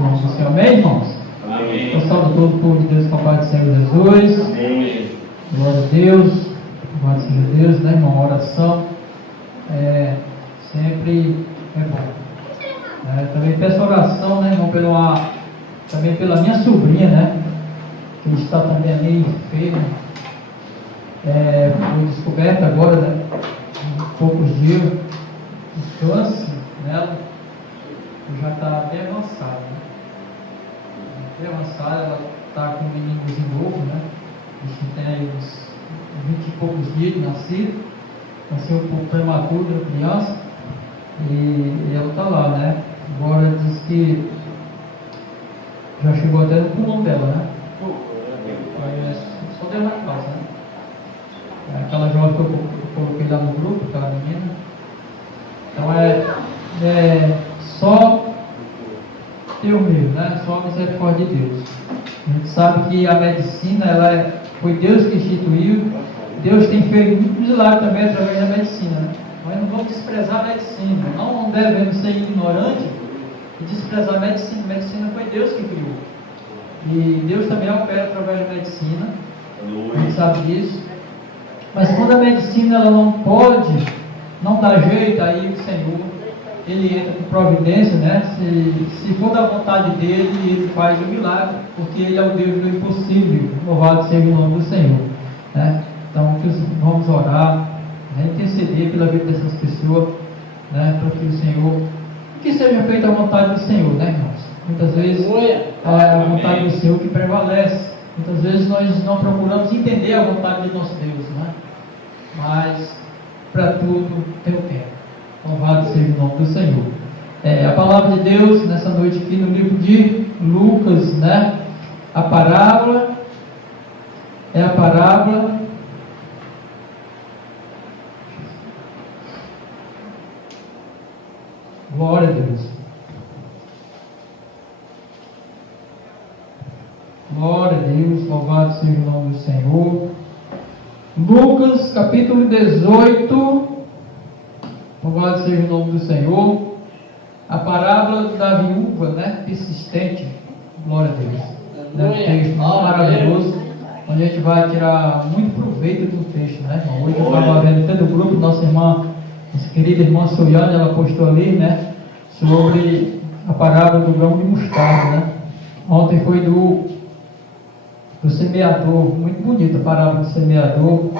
nome do Senhor. Amém, irmãos? Amém. Eu saúdo todo o povo de Deus com a paz do Senhor Jesus. Amém. Glória a Deus. Glória ao Senhor Deus, né, irmão? A oração sempre é bom. Também peço oração, né, irmão, também pela minha sobrinha, né? Que está também ali enferma. Foi descoberta agora, né? Há poucos dias. O câncer nela já está bem avançado, né? Bem avançada, ela está com um meninozinho novo, né? A gente tem aí uns 20 e poucos dias de nascido. Nasceu um pouco prematuro da criança. E ela está lá, né? Agora diz que já chegou até no pulmão dela, né? Só deu na casa, né? Aquela jovem que eu coloquei lá no grupo, aquela menina. Então só Deus mesmo, né? Só a misericórdia de Deus. A gente sabe que a medicina, foi Deus que instituiu. Deus tem feito muitos milagres também através da medicina, né? Nós não vamos desprezar a medicina. Não devemos ser ignorantes e desprezar a medicina. A medicina foi Deus que criou. E Deus também opera através da medicina. A gente sabe disso. Mas quando a medicina ela não dá jeito, aí o Senhor, Ele entra com providência, né? Se for da vontade dEle, Ele faz o milagre, porque Ele é o Deus do impossível. Louvado seja o nome do Senhor, né? Então, vamos orar, né? Interceder pela vida dessas pessoas, né? Para que o Senhor, que seja feita a vontade do Senhor, né, irmãos? Muitas vezes é a vontade do Senhor que prevalece. Muitas vezes nós não procuramos entender a vontade de nosso Deus, né? Mas para tudo tem o tempo. Louvado seja o nome do Senhor. A palavra de Deus nessa noite aqui no livro de Lucas, né? A parábola é a parábola glória a Deus. Glória a Deus, louvado seja o nome do Senhor. Lucas capítulo 18, louvado seja o nome do Senhor. A parábola da viúva, né, persistente. Glória a Deus. Um texto maravilhoso, onde a gente vai tirar muito proveito do texto, né, irmão? Hoje eu estava vendo todo o grupo, nossa querida irmã Soiane, ela postou ali, né, sobre a parábola do grão de mostarda, né? Ontem foi do semeador, muito bonita a parábola do semeador,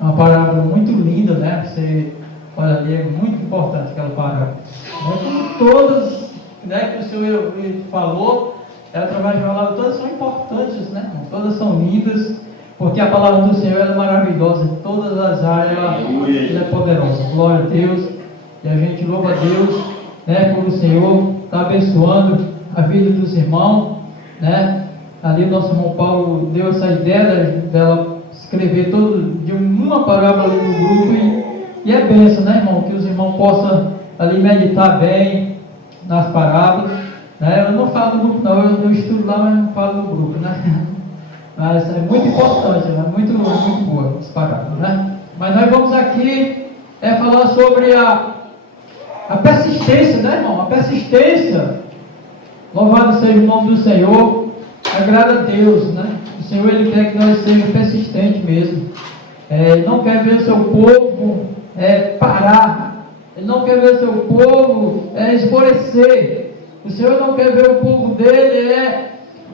uma parábola muito linda, né? Você olha ali, é muito importante aquela parábola. Como todas, né, que o Senhor falou, através de palavra, todas são importantes, né? Todas são lindas, porque a palavra do Senhor é maravilhosa, em todas as áreas ela é poderosa. Glória a Deus, e a gente louva a Deus, né, por o Senhor estar abençoando a vida dos irmãos, né? Ali o nosso irmão Paulo deu essa ideia dela escrever de uma parábola ali no grupo, e é bênção, né, irmão? Que os irmãos possam ali meditar bem nas parábolas, né? Eu não falo no grupo não, eu estudo lá, mas não falo no grupo, né? Mas é muito importante, né? Muito boa essa parábola, né? Mas nós vamos aqui falar sobre a persistência, né, irmão? A persistência, louvado seja o nome do Senhor. Agrada a Deus, né? O Senhor, Ele quer que nós sejamos persistentes mesmo. Ele não quer ver o seu povo parar. Ele não quer ver o seu povo esmorecer. O Senhor não quer ver o povo dele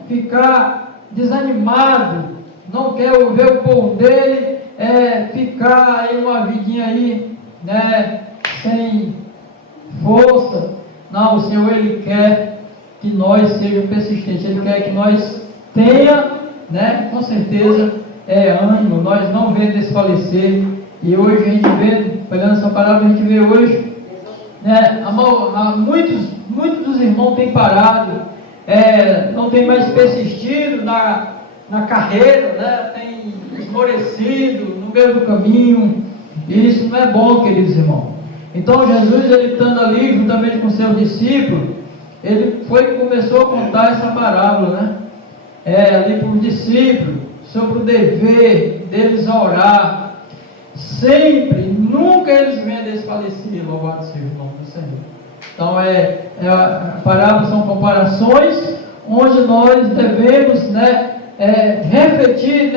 ficar desanimado. Não quer ver o povo dele ficar em uma vidinha aí, né, sem força. Não, o Senhor, Ele quer que nós sejamos persistentes. Ele quer que nós tenha, né, com certeza, ânimo, nós não vemos desfalecer. E hoje a gente vê, olhando essa palavra, a gente vê hoje, né, muitos dos irmãos têm parado, não tem mais persistido na carreira, né, tem esmorecido no meio do caminho, e isso não é bom, queridos irmãos. Então Jesus, ele estando ali juntamente com seus discípulos, ele começou a contar essa parábola, né? Ali para os discípulos, sobre o dever deles orar, sempre, nunca eles venham desfalecer, louvado seja o nome do Senhor. Então, parábolas são comparações, onde nós devemos, refletir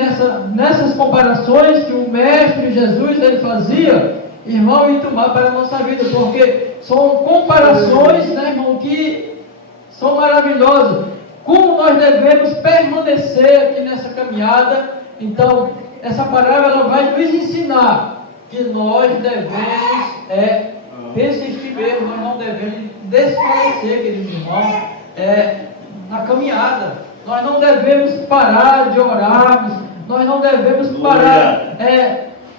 nessas comparações que o Mestre Jesus ele fazia, irmão, e tomar para a nossa vida, porque são comparações, irmão, que são maravilhosas. Como nós devemos permanecer aqui nessa caminhada. Então, essa parábola ela vai nos ensinar que nós devemos persistir mesmo, nós não devemos desfalecer, queridos irmãos, na caminhada. Nós não devemos parar de orarmos, nós não devemos parar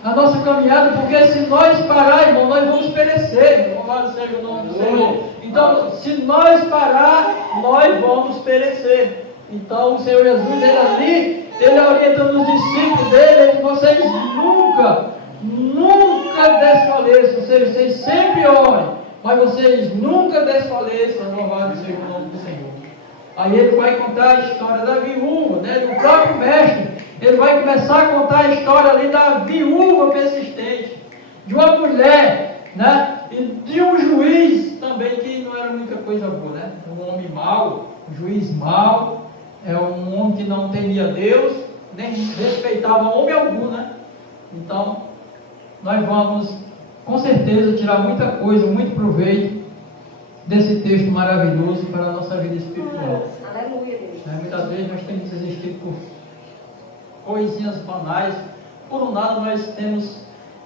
a nossa caminhada, porque se nós parar, irmão, nós vamos perecer. Louvado seja o nome do Senhor. Então, se nós parar, nós vamos perecer. Então, o Senhor Jesus, ele orientando os discípulos dele, vocês nunca desfaleçam, ou seja, vocês sempre orem, mas vocês nunca desfaleçam. Louvado seja o nome do Senhor. Aí ele vai contar a história da viúva, do próprio mestre. Ele vai começar a contar a história ali da viúva persistente, de uma mulher, e de um juiz também que não era muita coisa boa, um homem mau, um juiz mau, um homem que não temia Deus, nem respeitava homem algum, Então, nós vamos com certeza tirar muita coisa, muito proveito desse texto maravilhoso para a nossa vida espiritual. Aleluia, Deus. Muitas vezes nós temos desistido por coisinhas banais, por um lado nós temos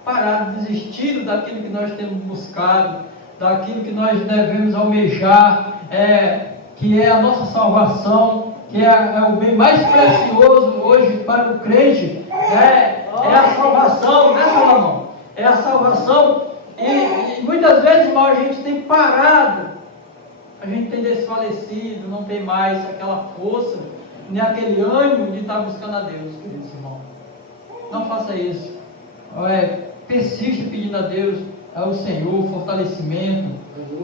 parado, desistido daquilo que nós temos buscado, daquilo que nós devemos almejar, que é a nossa salvação, que é o bem mais precioso hoje para o crente, é a salvação, Salomão? É a salvação, e muitas vezes, irmão, a gente tem parado, a gente tem desfalecido, não tem mais aquela força, nem aquele ânimo de estar buscando a Deus, queridos irmãos. Não faça isso. Persiste pedindo a Deus, ao Senhor, fortalecimento,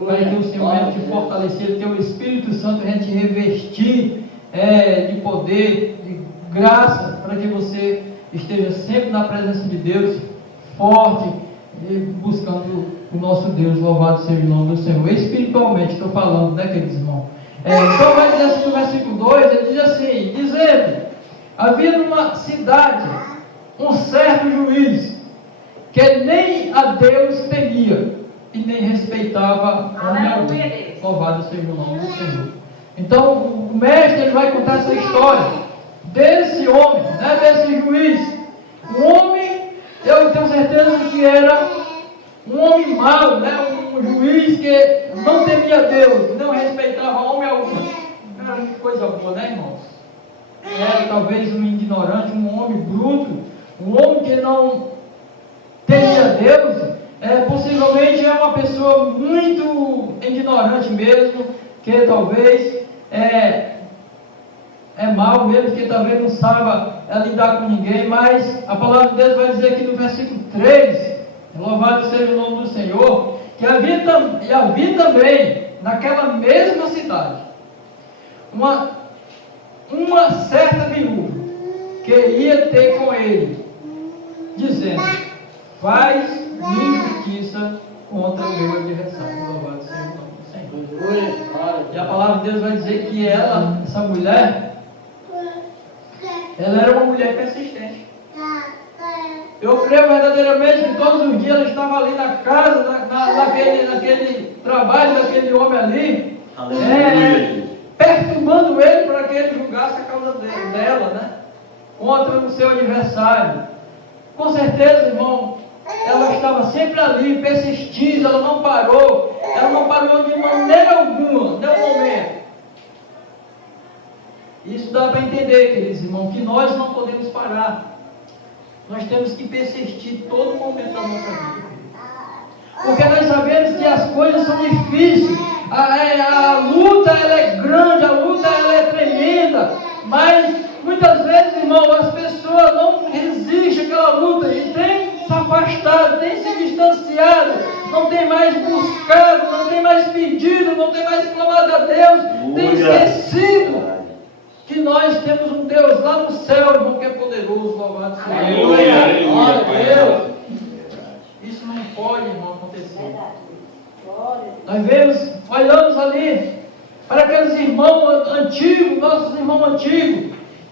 para que o Senhor venha te fortalecer, que o Espírito Santo venha te revestir de poder, de graça, para que você esteja sempre na presença de Deus, forte, e buscando o nosso Deus. Louvado seja o nome do Senhor. Espiritualmente estou falando, queridos irmãos. Então vai dizer assim no versículo 2, ele diz assim, dizendo: havia numa cidade um certo juiz, que nem a Deus temia, e nem respeitava homem algum. Louvado seja o nome do Senhor. Então o mestre ele vai contar essa história desse homem, desse juiz. Um homem, eu tenho certeza que era um homem mau, um juiz que não temia Deus, não respeitava homem algum. Era uma coisa boa, irmãos? Era talvez um ignorante, um homem bruto, um homem que não temia Deus, possivelmente é uma pessoa muito ignorante mesmo, que talvez é mau mesmo, que talvez não saiba lidar com ninguém, mas a palavra de Deus vai dizer aqui no versículo 3, louvado seja o nome do Senhor, que havia também naquela mesma cidade uma certa viúva que ia ter com ele, dizendo: faz-me justiça contra o meu adversário. Louvado seja o nome do Senhor. E a palavra de Deus vai dizer que essa mulher, ela era uma mulher persistente. Eu creio verdadeiramente que todos os dias ela estava ali na casa, naquele trabalho daquele homem ali, perturbando ele para que ele julgasse a causa dela, contra o seu adversário. Com certeza, irmão, ela estava sempre ali, persistindo, ela não parou de maneira alguma, nenhum momento. Isso dá para entender, queridos irmãos, que nós não podemos parar. Nós temos que persistir todo momento da nossa vida. Porque nós sabemos que as coisas são difíceis. A luta ela é grande, a luta ela é tremenda. Mas muitas vezes, irmão, as pessoas não resistem àquela luta e têm se afastado, têm se distanciado, não tem mais buscado, não tem mais pedido, não tem mais clamado a Deus, tem esquecido que nós temos um Deus lá no céu, irmão, que é poderoso. Louvado seja Deus. Glória a Deus. Isso não pode, irmão, acontecer. Nós vemos, irmãos antigos,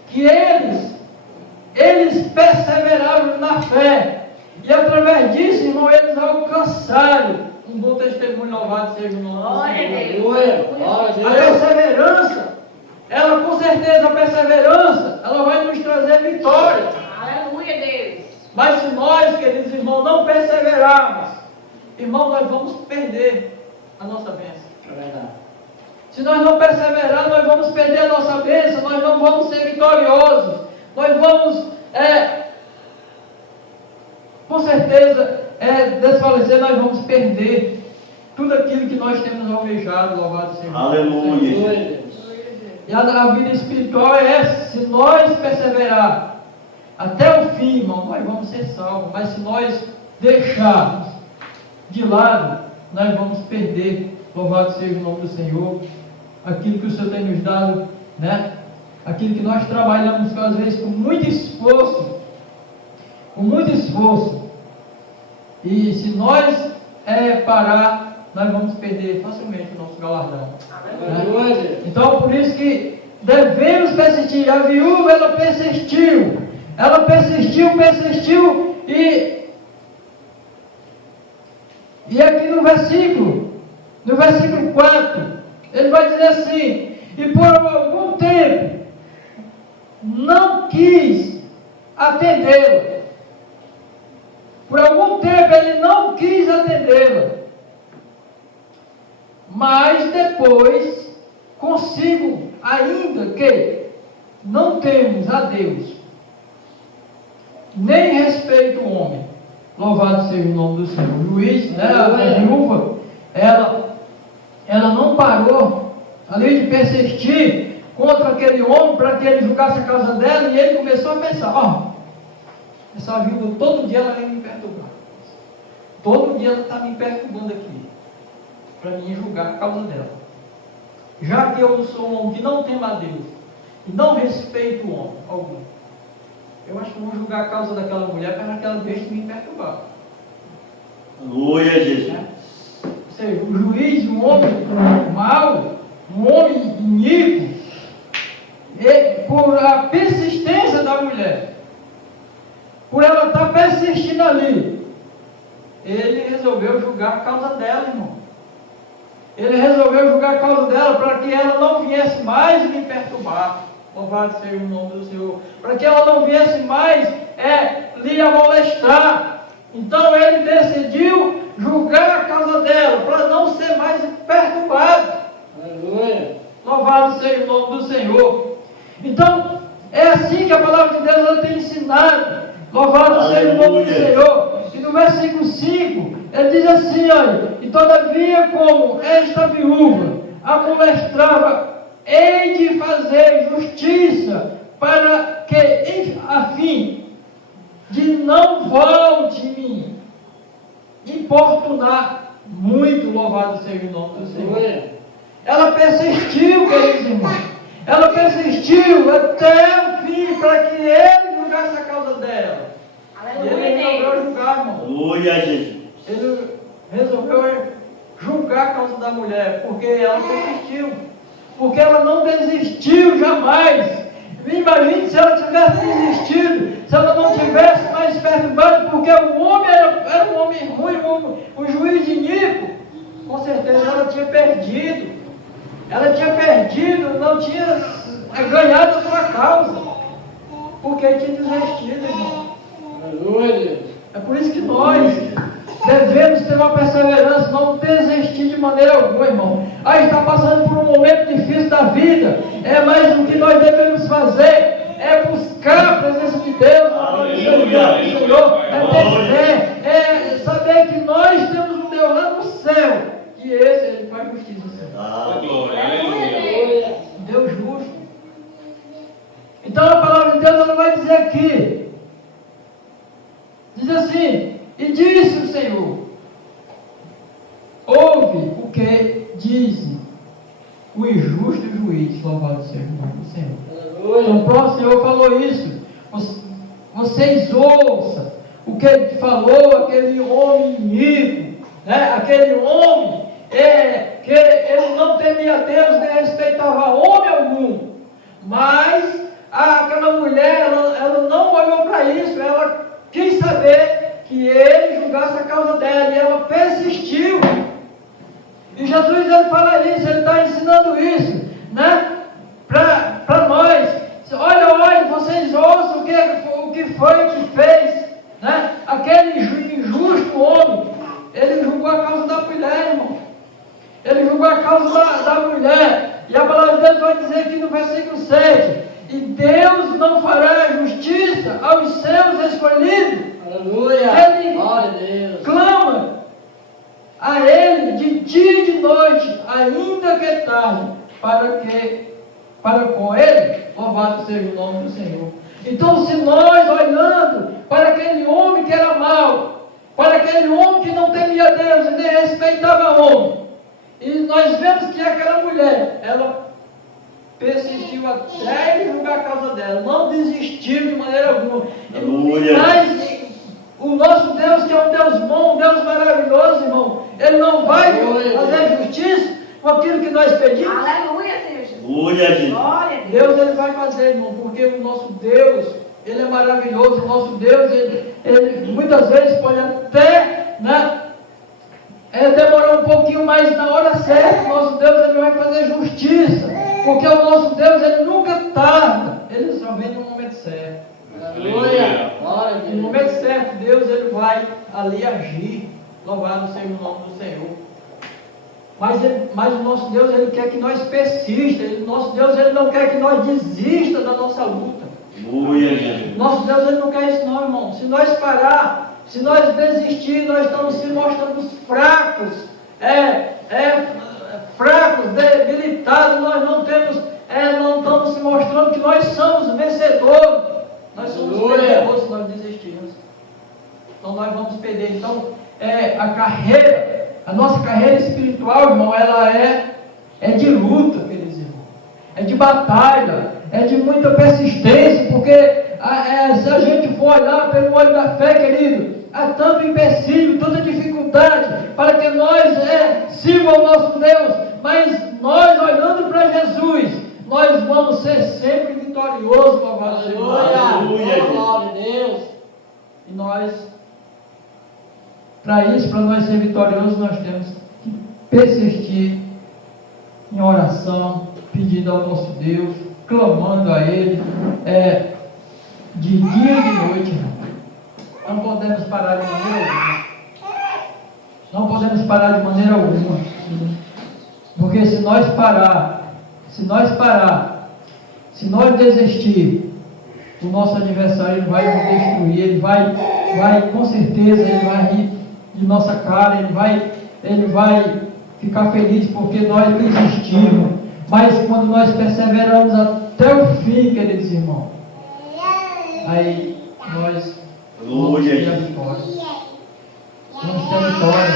que eles perseveraram na fé. E através disso, irmão, eles alcançaram um bom testemunho. Louvado seja o nome do Senhor. A perseverança, ela com certeza, a perseverança, ela vai nos trazer vitória. Aleluia, Deus. Mas se nós, queridos irmãos, não perseverarmos, irmão, nós vamos perder a nossa bênção. É verdade. Se nós não perseverarmos, nós vamos perder a nossa bênção, nós não vamos ser vitoriosos, nós vamos, com certeza, desfalecer, nós vamos perder tudo aquilo que nós temos almejado. Louvado seja o Senhor. Aleluia. E a vida espiritual é essa: se nós perseverar até o fim, irmão, nós vamos ser salvos. Mas se nós deixarmos de lado, nós vamos perder. Louvado seja o nome do Senhor. Aquilo que o Senhor tem nos dado, né? Aquilo que nós trabalhamos, às vezes, com muito esforço. E se nós parar, nós vamos perder facilmente o nosso galardão. Né? Então, por isso que devemos persistir. A viúva, ela persistiu. E aqui no versículo 4, ele vai dizer assim: e por algum tempo não quis atendê-la. Por algum tempo ele não quis atendê-la. Mas depois, consigo ainda que não temos a Deus, nem respeito o homem. Louvado seja o nome do Senhor. O juiz, né, a viúva, ela não parou ali de persistir contra aquele homem para que ele julgasse a causa dela, e ele começou a pensar: essa viúva, todo dia ela vem me perturbar. Todo dia ela está me perturbando aqui, para mim julgar a causa dela. Já que eu sou um homem que não teme a Deus, e não respeito o homem algum, eu acho que eu vou julgar a causa daquela mulher para que ela deixe de me perturbar. Aleluia, Jesus. Ou seja, o juiz, um homem mau, um homem iníquo, por a persistência da mulher, por ela estar persistindo ali, ele resolveu julgar a causa dela, irmão. Ele resolveu julgar a causa dela para que ela não viesse mais me perturbar. Louvado seja o nome do Senhor. Para que ela não viesse mais lhe molestar. Então ele decidiu julgar a causa dela, para não ser mais perturbado. Aleluia. Louvado seja o nome do Senhor. Então, é assim que a palavra de Deus ela tem ensinado. Louvado seja o nome do Senhor. E no versículo 5, ele diz assim: olha, e todavia, como esta viúva a molestrava, hei de fazer justiça, para que, a fim de não volte em mim, importunar muito. Louvado seja o nome do Senhor. Ela persistiu, queridos irmãos. Ela persistiu até o fim, para que ele julgasse a causa dela. E ele resolveu julgar, irmão. Aleluia, Jesus. Ele resolveu julgar a causa da mulher, porque ela persistiu. Porque ela não desistiu jamais. Imagine se ela tivesse desistido, se ela não tivesse mais perturbado, porque o homem era um homem ruim, um juiz iníquo. Com certeza ela tinha perdido. Não tinha ganhado a sua causa, porque tinha desistido, irmão. Aleluia. É por isso que nós devemos ter uma perseverança, não desistir de maneira alguma, irmão. Aí está passando por um momento difícil da vida, mas o que nós devemos fazer é buscar a presença de Deus, Aleluia. Senhor, ter fé, saber que nós temos um Deus lá no céu, que ele faz justiça, Senhor. Deus justo. Então a palavra de Deus ela vai dizer aqui, diz assim: e disse o Senhor, ouve o que diz o injusto juiz. Louvado seja o nome do Senhor. Então o próprio Senhor falou isso. Vocês ouçam o que ele falou, aquele homem iníquo, né? Aquele homem que ele não temia Deus nem respeitava homem algum. Mas aquela mulher, ela não olhou para isso, ela quis saber que ele julgasse a causa dela, e ela persistiu. E Jesus, ele fala isso, ele está ensinando isso, né? Para nós. Olha, vocês ouçam o que foi que fez, né? Aquele injusto homem, ele julgou a causa da mulher, irmão. Ele julgou a causa da mulher. E a palavra de Deus vai dizer aqui no versículo 7: e Deus não fará justiça aos seus escolhidos. Aleluia. Ele Glória a Deus. clama a Ele de dia e de noite, ainda que tarde, para com Ele, louvado seja o nome do Senhor. Então, se nós olhando para aquele homem que era mau, para aquele homem que não temia Deus e nem respeitava homem, e nós vemos que aquela mulher, ela persistiu até ele julgar a causa dela, não desistiu de maneira alguma. Aleluia. Mas o nosso Deus, que é um Deus bom, um Deus maravilhoso, irmão, Ele não vai fazer justiça com aquilo que nós pedimos. Aleluia, Senhor Jesus. Glória a Jesus. Glória a Deus. Deus, Ele vai fazer, irmão, porque o nosso Deus, Ele é maravilhoso. O nosso Deus, Ele muitas vezes pode até, né, demorar um pouquinho, mas na hora certa, o nosso Deus, Ele vai fazer justiça, porque o nosso Deus, Ele nunca tarda, Ele só vem no momento certo. Aleluia. Glória a No Deus. momento certo, Deus, Ele vai ali agir. Louvado seja o nome do Senhor. Mas o nosso Deus, Ele quer que nós persista. O nosso Deus, Ele não quer que nós desista da nossa luta. Glória a Jesus. Nosso Deus, Ele não quer isso não, irmão. Se nós parar, se nós desistir, nós estamos se mostrando fracos. Fracos, debilitados. Nós não estamos se mostrando que nós somos vencedores. Nós somos Aleluia. perdedores se nós desistirmos. Então nós vamos perder. Então, a nossa carreira espiritual, irmão, ela é de luta, queridos irmãos. É de batalha, é de muita persistência, porque se a gente for olhar pelo olho da fé, querido, há tanto empecilho, tanta dificuldade para que nós sirvamos ao nosso Deus, mas nós olhando para Jesus, nós vamos ser sempre vitoriosos, louvado seja o nome do Senhor. Aleluia. Glória a Deus. E nós, para nós ser vitoriosos, nós temos que persistir em oração, pedindo ao nosso Deus, clamando a Ele, de dia e de noite, irmão. Não podemos parar de maneira alguma. Não podemos parar de maneira alguma. Porque se nós desistir, o nosso adversário ele vai nos destruir, ele vai com certeza, ele vai rir de nossa cara, ele vai ficar feliz porque nós desistimos. Mas quando nós perseveramos até o fim, queridos irmãos, aí nós vamos ter a vitória. Vamos ter a vitória.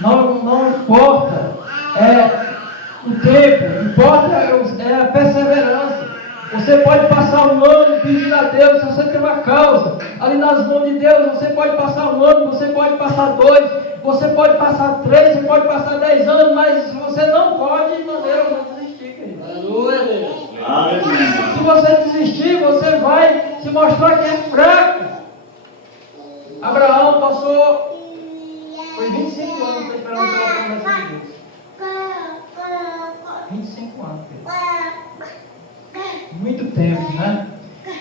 Não importa o tempo, importa a perseverança. Você pode passar um ano pedindo a Deus, se você tem uma causa ali nas mãos de Deus, você pode passar um ano, você pode passar 2, você pode passar 3, você pode passar 10 anos, mas você não pode de maneira alguma desistir, querido. Aleluia, Deus. Aleluia. Se você desistir, você vai se mostrar que é fraco. Abraão foi 25 anos esperando pela promessa de Deus. 25 anos, querido. Muito tempo, né?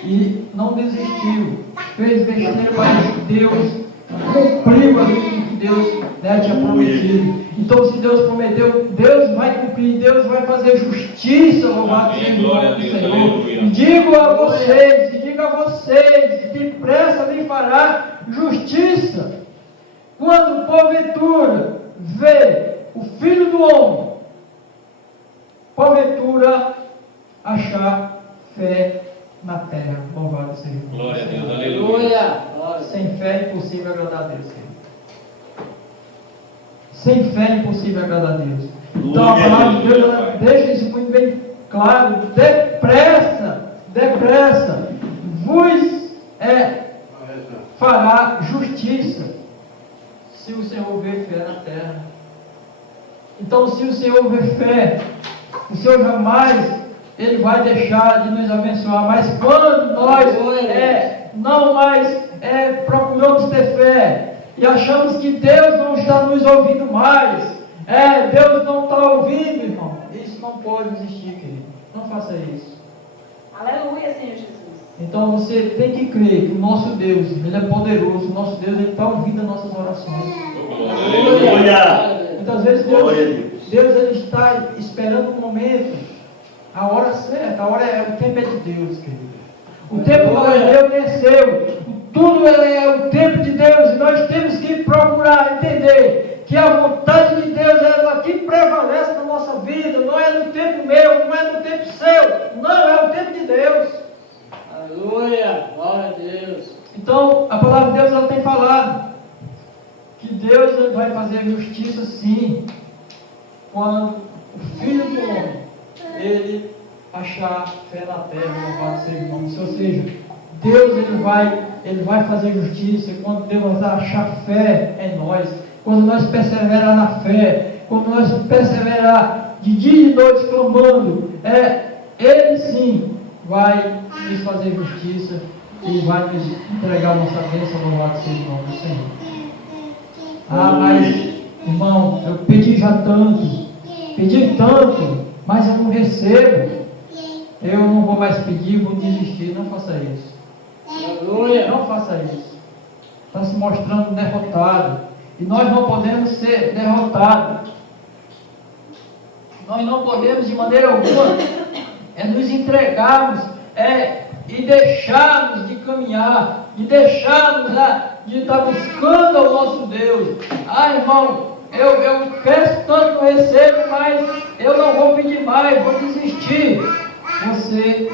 E não desistiu. Fez besteira, mas Deus cumpriu aquilo que Deus tinha prometido. Então, se Deus prometeu, Deus vai cumprir, Deus vai fazer justiça, louvado seja o nome do Senhor. E digo a vocês, depressa lhe fará justiça. Quando porventura vê o Filho do Homem, porventura achar fé na terra. Louvado seja o nome. Glória a Deus, Aleluia. aleluia. Sem fé é impossível agradar a Deus. Senhor. Sem fé é impossível agradar a Deus. Então a palavra de Deus ela deixa isso muito bem claro. Depressa vos fará justiça, se o Senhor vê fé na terra. Então, se o Senhor vê fé, o Senhor jamais Ele vai deixar de nos abençoar. Mas quando nós não mais procuramos ter fé e achamos que Deus não está nos ouvindo mais, Deus não está ouvindo, irmão, isso não pode existir, querido. Não faça isso. Aleluia, Senhor Jesus. Então você tem que crer que o nosso Deus, Ele é poderoso, o nosso Deus, Ele está ouvindo as nossas orações. Aleluia. Muitas vezes Deus Ele está esperando um momento, a hora certa, o tempo é de Deus, querido. O tempo não é meu nem seu, tudo é o tempo de Deus, e nós temos que procurar entender que a vontade de Deus é ela que prevalece na nossa vida, não é no tempo meu, não é no tempo seu, não, é o tempo de Deus. Aleluia, glória a Deus. Então, a palavra de Deus ela tem falado que Deus ele vai fazer justiça sim, quando o Filho do Homem, ele achar fé na terra, louvado seja o nome do Senhor. Ou seja, Deus ele vai fazer justiça quando Deus achar fé em nós, quando nós perseverar na fé, quando nós perseverar de dia e de noite clamando, Ele sim vai nos fazer justiça e vai nos entregar a nossa bênção, louvado seja o nome do Senhor. Mas, irmão, eu pedi já tanto, mas eu não recebo. Eu não vou mais pedir, vou desistir. Não faça isso. Aleluia. Não faça isso. Está se mostrando derrotado. E nós não podemos ser derrotados. Nós não podemos de maneira alguma nos entregarmos e deixarmos de caminhar, de deixarmos de estar buscando ao nosso Deus. Irmão, eu peço tanto que eu recebo, mas eu não vou pedir mais, vou desistir. Você,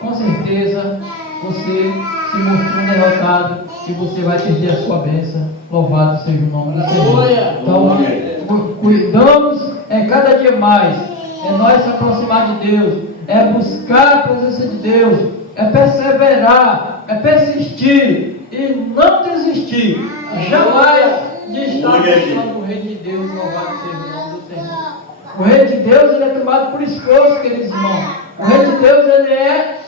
com certeza, você se mostrou derrotado e você vai perder a sua bênção. Louvado seja o nome do Senhor. Então, cuidamos cada dia mais. É nós se aproximar de Deus, é buscar a presença de Deus, é perseverar, é persistir e não desistir. Jamais de estar buscando o Reino de Deus. Louvado seja o nome do Senhor. O Reino de Deus ele é tomado por esforço, queridos irmãos. O Reino de Deus ele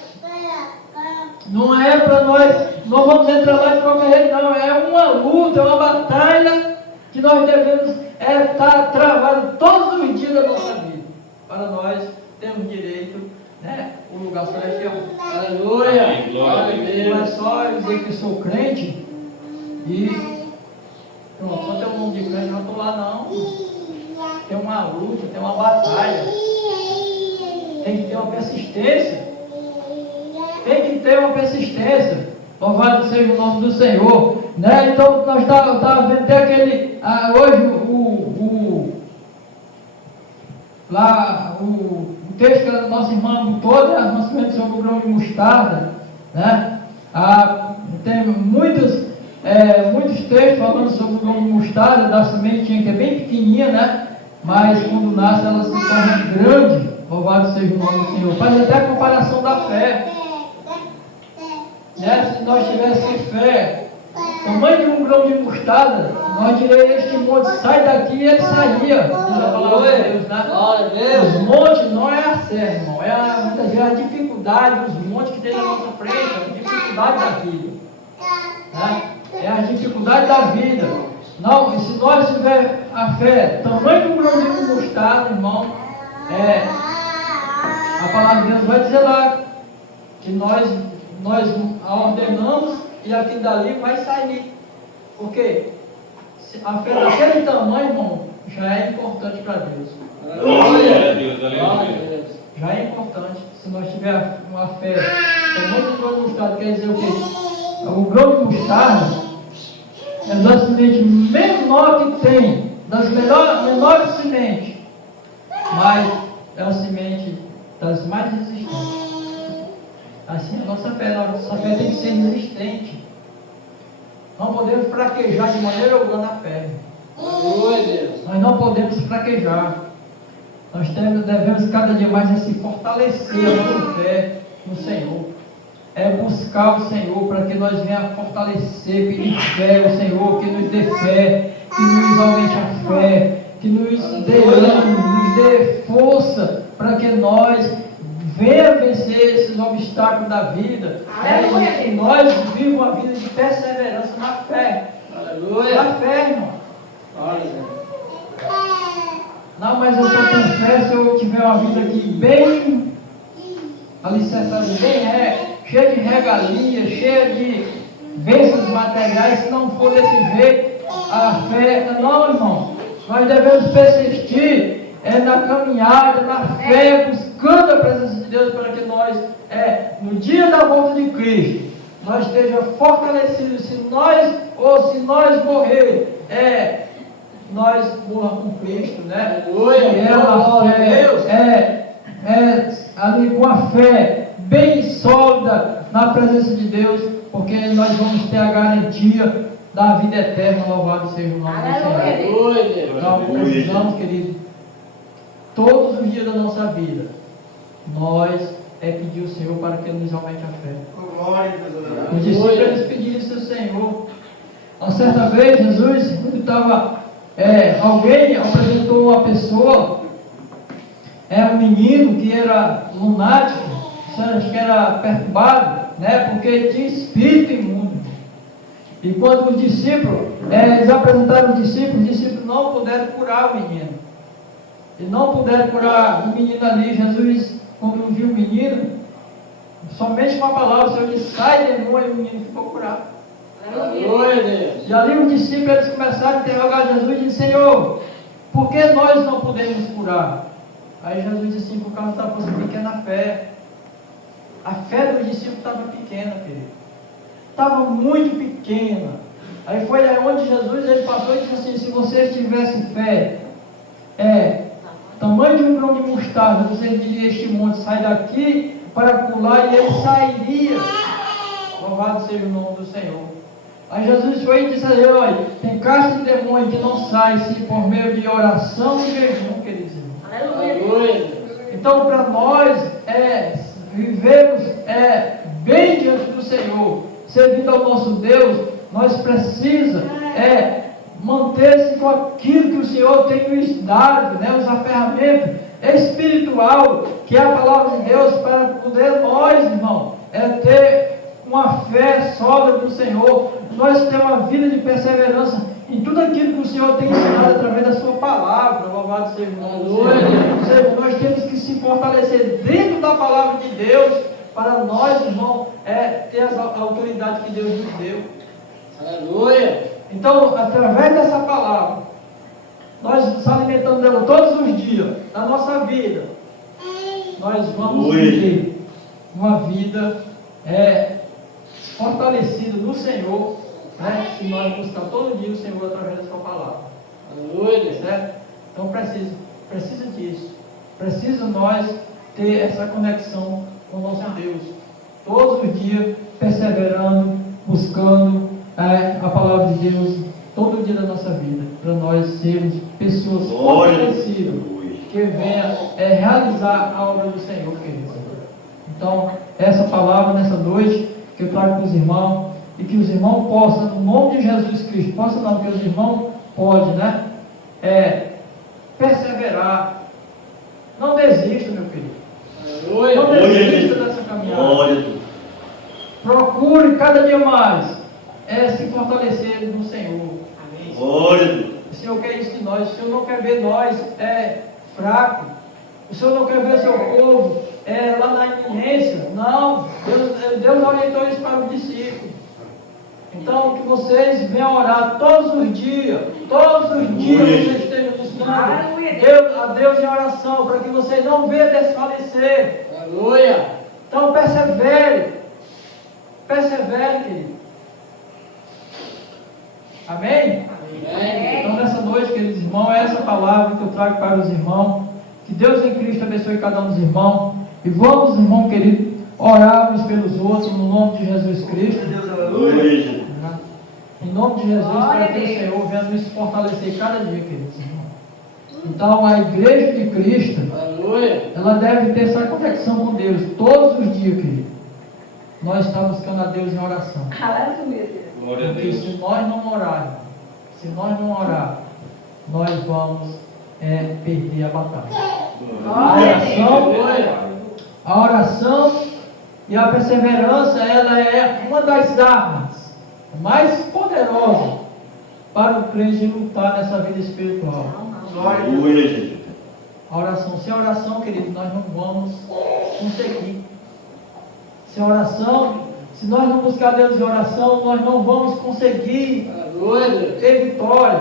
não é para nós, não vamos entrar lá de qualquer jeito, não. É uma luta, é uma batalha que nós devemos estar travando todos os dias da nossa vida, para nós termos direito, o lugar celestial. Aleluia, glória a Deus. Não é só eu dizer que sou crente e pronto, só ter um nome de crente, não estou lá não. Tem uma luta, tem uma batalha. Tem que ter uma persistência. Tem que ter uma persistência. Louvado seja o nome do Senhor. Então, nós estávamos vendo até aquele. Hoje, o texto que a nossa irmã botou, nós vemos sobre o grão de mostarda. Tem muitos textos falando sobre o grão de mostarda, da sementinha que é bem pequenininha, mas quando nasce ela se torna grande. Louvado seja o nome do Senhor. Faz até a comparação da fé. Se nós tivéssemos fé, tamanho de um grão de mostarda, nós diríamos este monte, sai daqui, e ele saía. Diz a palavra de Deus, Glória a Deus. Os montes não é a serra, irmão. Muitas vezes a dificuldade, os montes que tem na nossa frente, a dificuldade da vida. É a dificuldade da vida. Não, e se nós tivermos a fé, tamanho de um grão de mostarda, irmão, a palavra de Deus vai dizer lá que nós ordenamos e aquilo dali vai sair. Porque a fé daquele tamanho, irmão, já é importante para Deus. Glória a Deus, aleluia. Já é importante. Se nós tivermos uma fé, tamanho de grão de mostarda, quer dizer o quê? O grão de mostarda é a semente menor que tem, das menores sementes, mas é uma semente das mais resistentes. Assim, a nossa fé tem que ser resistente. Não podemos fraquejar de maneira alguma na fé. Nós não podemos fraquejar. Nós devemos cada dia mais se fortalecer a nossa fé no Senhor. Buscar o Senhor para que nós venhamos fortalecer, pedir fé ao Senhor, que nos dê fé, que nos aumente a fé, que nos dê ânimo, nos dê força para que nós venha vencer esses obstáculos da vida, Aleluia. que nós vivamos uma vida de perseverança na fé. Aleluia. Na fé, irmão. Glória a Deus. Não, mas eu só confesso se eu tiver uma vida aqui bem alicerçada, cheia de regalia, cheia de bênçãos materiais. Se não for desse jeito, a fé, não, irmão. Nós devemos persistir na caminhada, na fé, buscando a presença de Deus para que nós, no dia da volta de Cristo, nós estejamos fortalecidos. Se nós morrer, nós morramos com Cristo, né? Ali com a fé bem sólida na presença de Deus, porque nós vamos ter a garantia da vida eterna. Louvado seja o nome do Senhor. Aleluia. Nós precisamos, querido, todos os dias da nossa vida, nós pedir ao Senhor para que Ele nos aumente a fé. Glória a Deus. Os discípulos eles pediram isso ao Senhor. Uma certa vez, Jesus, quando estava, alguém apresentou uma pessoa, um menino que era lunático, que era perturbado, né, porque tinha espírito imundo. E quando os discípulos, eles apresentaram os discípulos não puderam curar o menino. E não puderam curar o menino ali. Jesus, quando viu o menino, somente uma palavra, o Senhor disse: sai demônio, e o menino ficou curado. Glória a Deus. E ali os discípulos eles começaram a interrogar Jesus e disseram: Senhor, por que nós não podemos curar? Aí Jesus disse assim: por causa da vossa pequena fé. A fé dos discípulos estava pequena, querido. Estava muito pequena. Aí foi aí onde Jesus ele passou e disse assim: se vocês tivessem fé, tamanho de um grão de mostarda, vocês diriam este monte: sai daqui para acolá, e ele sairia. Louvado seja o nome do Senhor. Aí Jesus foi e disse a ele: olha, tem casta de demônio que não sai se por meio de oração e jejum, queridos irmãos. Aleluia. Então, para nós vivermos bem diante do Senhor, servindo ao nosso Deus, nós precisamos manter-se com aquilo que o Senhor tem nos dado, né, os ferramentas espiritual, que é a palavra de Deus, para poder nós, irmão, ter uma fé sólida no Senhor, nós ter uma vida de perseverança em tudo aquilo que o Senhor tem ensinado através da sua palavra. Louvado seja o nome do Senhor. Nós temos que se fortalecer dentro da palavra de Deus, para nós, irmão, ter a autoridade que Deus nos deu. Aleluia. Então, através dessa palavra, nós nos alimentando dela todos os dias da nossa vida, nós vamos viver uma vida fortalecida no Senhor, né? Se nós buscar todo dia o Senhor através da sua palavra. Aleluia. Certo? Então precisa disso. Precisa nós ter essa conexão com o nosso Deus. Todos os dias perseverando, buscando a palavra de Deus, todo dia da nossa vida, para nós sermos pessoas fortalecidas, que venha realizar a obra do Senhor, queridos. Então, essa palavra nessa noite que eu trago para os irmãos, e que os irmãos possam, no nome de Jesus Cristo, possam não, que os irmãos podem, né? Perseverar. Não desista, meu querido. Aleluia. Não desista dessa caminhada. Procure cada dia mais se fortalecer no Senhor. Glória. O Senhor quer isso de nós. O Senhor não quer ver nós fracos. O Senhor não quer ver seu povo lá na iminência. Não. Deus orientou isso para os discípulos. Então, que vocês venham orar todos os dias. Todos os dias vocês estejam buscando a Deus em oração, para que vocês não venham desfalecer. Aleluia. Então, persevere. Persevere, querido. Amém? Amém. Então, nessa noite, queridos irmãos, é essa palavra que eu trago para os irmãos. Que Deus em Cristo abençoe cada um dos irmãos. E vamos, irmão querido, orar uns pelos outros, no nome de Jesus Cristo. Aleluia. Em nome de Jesus, para que o Senhor venha nos fortalecer cada dia, queridos irmãos. Então, a igreja de Cristo, Aleluia. ela deve ter essa conexão com Deus todos os dias, querido. Nós estamos buscando a Deus em oração. Aleluia. Glória a Porque Deus. se nós não orarmos, nós vamos é perder a batalha. Aleluia. A oração e a perseverança, ela é uma das armas mais poderosas para o crente lutar nessa vida espiritual. Aleluia, Jesus. A oração, sem oração, querido, nós não vamos conseguir. Sem oração, se nós não buscar Deus em oração, nós não vamos conseguir Aleluia. ter vitória.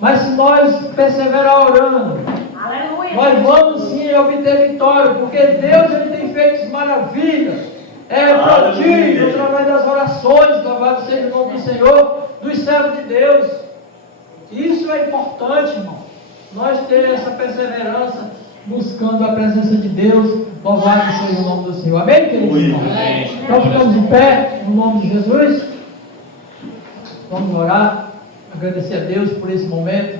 Mas se nós perseverar orando, Aleluia. nós vamos sim obter vitória, porque Deus ele tem feito maravilhas, prodígio através das orações, louvado seja o nome do Senhor, dos servos de Deus. Isso é importante, irmão. Nós ter essa perseverança, buscando a presença de Deus, louvado seja o nome do Senhor. Amém, queridos irmãos? Então ficamos em pé, no nome de Jesus. Vamos orar, agradecer a Deus por esse momento.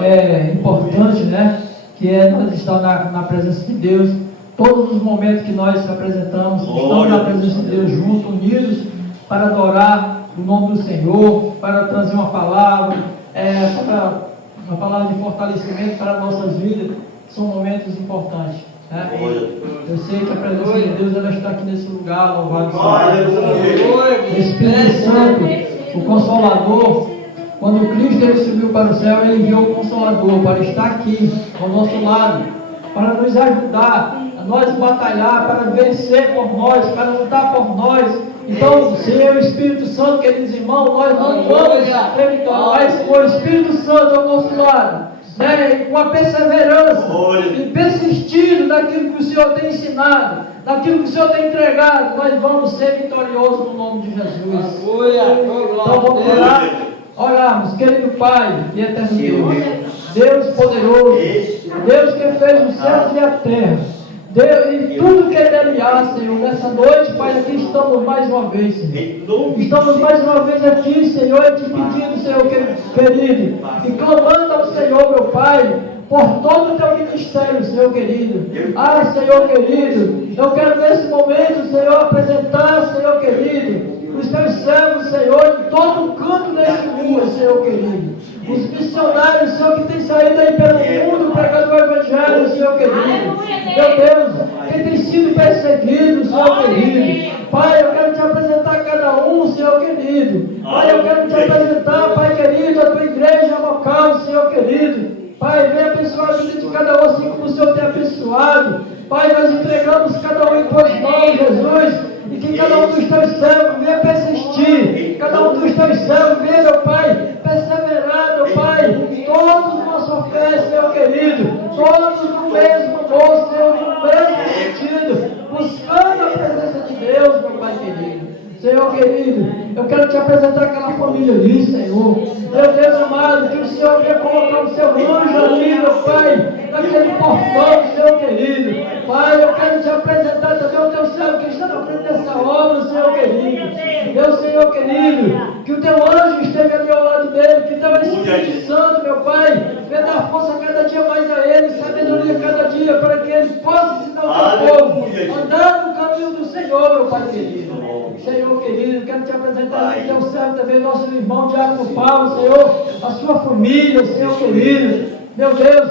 É importante, né? Que é nós estar na presença de Deus. Todos os momentos que nós se apresentamos, estamos na presença de Deus juntos, unidos, para adorar o nome do Senhor, para trazer uma palavra, para uma palavra de fortalecimento para nossas vidas. São momentos importantes, né? Eu sei que a presença de Deus ela está aqui nesse lugar, louvado seja o Espírito Santo, o Consolador. Quando Cristo ele subiu para o céu, ele enviou o Consolador para estar aqui ao nosso lado, para nos ajudar a nós batalhar, para vencer por nós, para lutar por nós. Então, sem o Espírito Santo, queridos irmãos, nós não vamos ter vitória, mas com o Espírito Santo ao nosso lado, né? Com a perseverança e persistindo naquilo que o Senhor tem ensinado, naquilo que o Senhor tem entregado, nós vamos ser vitoriosos no nome de Jesus. Então vamos orar. Oramos, querido Pai e eterno Deus, Deus poderoso, Deus que fez os céus e a terra, Deus e tudo que nele há, Senhor. Nessa noite, Pai, aqui estamos mais uma vez, Senhor. Estamos mais uma vez aqui, Senhor, te pedindo, Senhor, querido, e clamando ao Senhor, meu Pai, por todo o teu ministério, Senhor querido. Ah, Senhor querido, eu quero nesse momento, Senhor, apresentar, Senhor querido, os teus servos, Senhor, em todo o canto desse mundo, Senhor querido. Os missionários, Senhor, que tem saído aí pelo mundo pregando o Evangelho, Senhor querido. Meu Deus, quem tem sido perseguido, Senhor querido. Pai, eu quero te apresentar cada um, Senhor querido. Pai, eu quero te apresentar, Pai querido, a tua igreja local, Senhor querido. Pai, vem abençoar a vida de cada um, assim como o Senhor tem abençoado. Pai, nós entregamos cada um em tuas mãos, Jesus. E que cada um dos teus servos venha persistir. Cada um dos teus servos venha, meu Pai, perseverar, meu Pai. Todos na sua fé, Senhor querido. Todos no mesmo amor, Senhor, no mesmo sentido. Buscando a presença de Deus, meu Pai querido. Senhor querido, eu quero te apresentar aquela família ali, Senhor. Meu Deus amado, que o Senhor venha colocar o seu anjo ali, meu Pai, naquele portão, Senhor querido. Pai, eu quero te apresentar também o teu servo que está na frente dessa obra, Senhor querido. Meu Senhor querido, que o teu anjo esteja ali ao lado dele, que teu Espírito Santo, meu Pai, venha dar força cada dia mais a ele, sabedoria cada dia, para que ele possa ensinar o teu povo, andar no caminho do Senhor, meu Pai querido. Senhor querido, quero te apresentar aqui teu servo também, nosso irmão Diácono Paulo, Senhor, a sua família, Senhor querido. Meu Deus,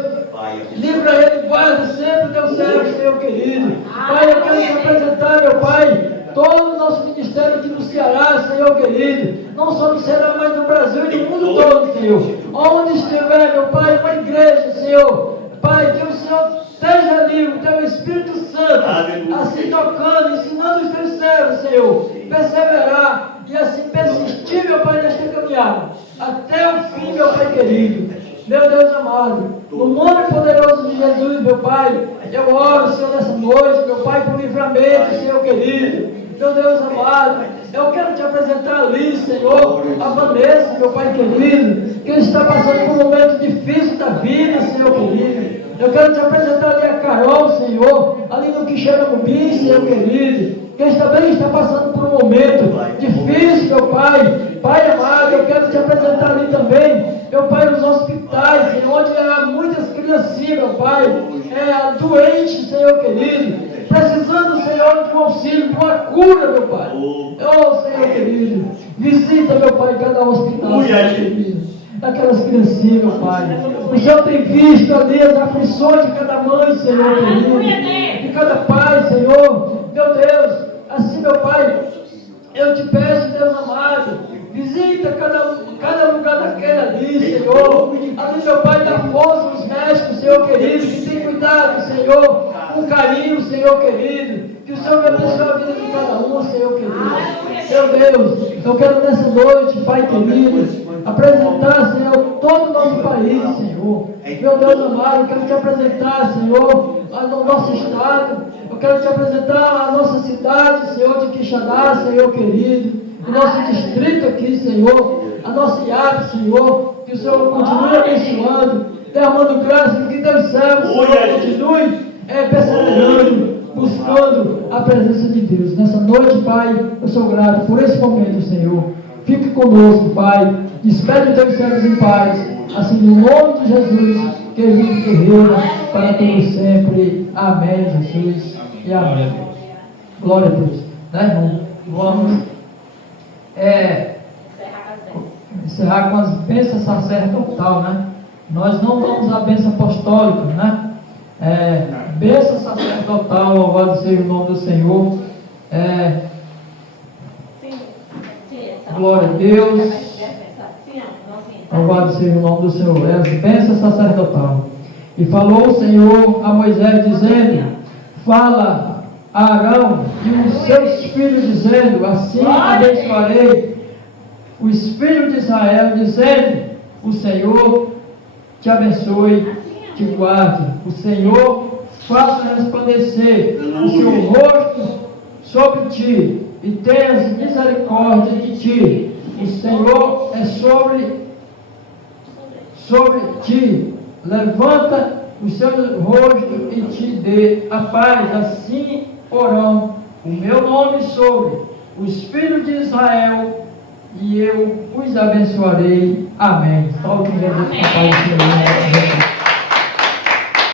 livra ele, guarda sempre o teu servo, Senhor querido. Pai, eu quero te apresentar, meu Pai, todo o nosso ministério aqui no Ceará, Senhor querido. Não só no Ceará, mas no Brasil e no mundo todo, Senhor. Onde estiver, meu Pai, uma igreja, Senhor. Pai, que o Senhor esteja ali, o teu Espírito Santo, assim tocando, ensinando os teus servos, Senhor, perseverar e assim persistir, meu Pai, nesta caminhada, até o fim, meu Pai querido. Meu Deus amado, no nome poderoso de Jesus, meu Pai, eu oro, Senhor, nessa noite, meu Pai, por livramento, Senhor querido. Meu Deus amado, eu quero te apresentar ali, Senhor, a Vanessa, meu Pai querido, que está passando por um momento difícil da vida, Senhor querido. Eu quero te apresentar ali a Carol, Senhor, ali no Quixeramobim, Senhor querido, que também está passando por um momento difícil, meu Pai. Pai amado, eu quero te apresentar ali também, meu Pai, nos hospitais, Senhor, onde há muitas criancinhas, meu Pai, doentes, Senhor querido, precisando, Senhor, de um auxílio, de uma cura, meu Pai. Oh, Senhor querido, visita, meu Pai, cada hospital, Senhor querido. daquelas criancinhas, meu Pai. O Senhor tem visto ali as aflições de cada mãe, Senhor querido, de cada pai, Senhor. Meu Deus, assim, meu Pai, eu te peço, Deus amado, visita cada lugar daquele ali, Senhor. Ali, meu Pai, dá força aos médicos, Senhor querido, que tem cuidado, Senhor, com carinho, Senhor querido. Que o Senhor me abençoe a vida de cada um, Senhor querido. Meu Deus, eu quero nessa noite, Pai querido, apresentar, Senhor, todo o nosso país, Senhor. Meu Deus amado, eu quero te apresentar, Senhor, o nosso estado. Eu quero te apresentar a nossa cidade, Senhor, de Quixadá, Senhor querido. O nosso distrito aqui, Senhor. A nossa IAP, Senhor. Que o Senhor continue abençoando, derramando graça no que dos céus, Senhor, continue perseverando, buscando a presença de Deus. Nessa noite, Pai, eu sou grato por esse momento, Senhor. Fique conosco, Pai. Despede os teus céus em paz. Assim, no nome de Jesus, que vive que reina para todos sempre. Amém, Jesus. E amém. Glória a Deus. Né, irmão? Vamos encerrar com as bênçãos sacerdotal, né? Nós não damos a bênção apostólica, né? Bênção sacerdotal, louvado seja o nome do Senhor. Glória a Deus. Louvado seja o nome do Senhor. Bênção sacerdotal. E falou o Senhor a Moisés, dizendo: fala a Arão e os seus filhos, dizendo: assim abençoarei os filhos de Israel, dizendo: o Senhor te abençoe, te guarde. O Senhor faça resplandecer o seu rosto sobre ti e tenha misericórdia de ti. O Senhor é sobre ti. Levanta o seu rosto e te dê a paz. Assim porão o meu nome sobre os filhos de Israel, e eu os abençoarei. Amém. Salve Jesus, Pai, Senhor.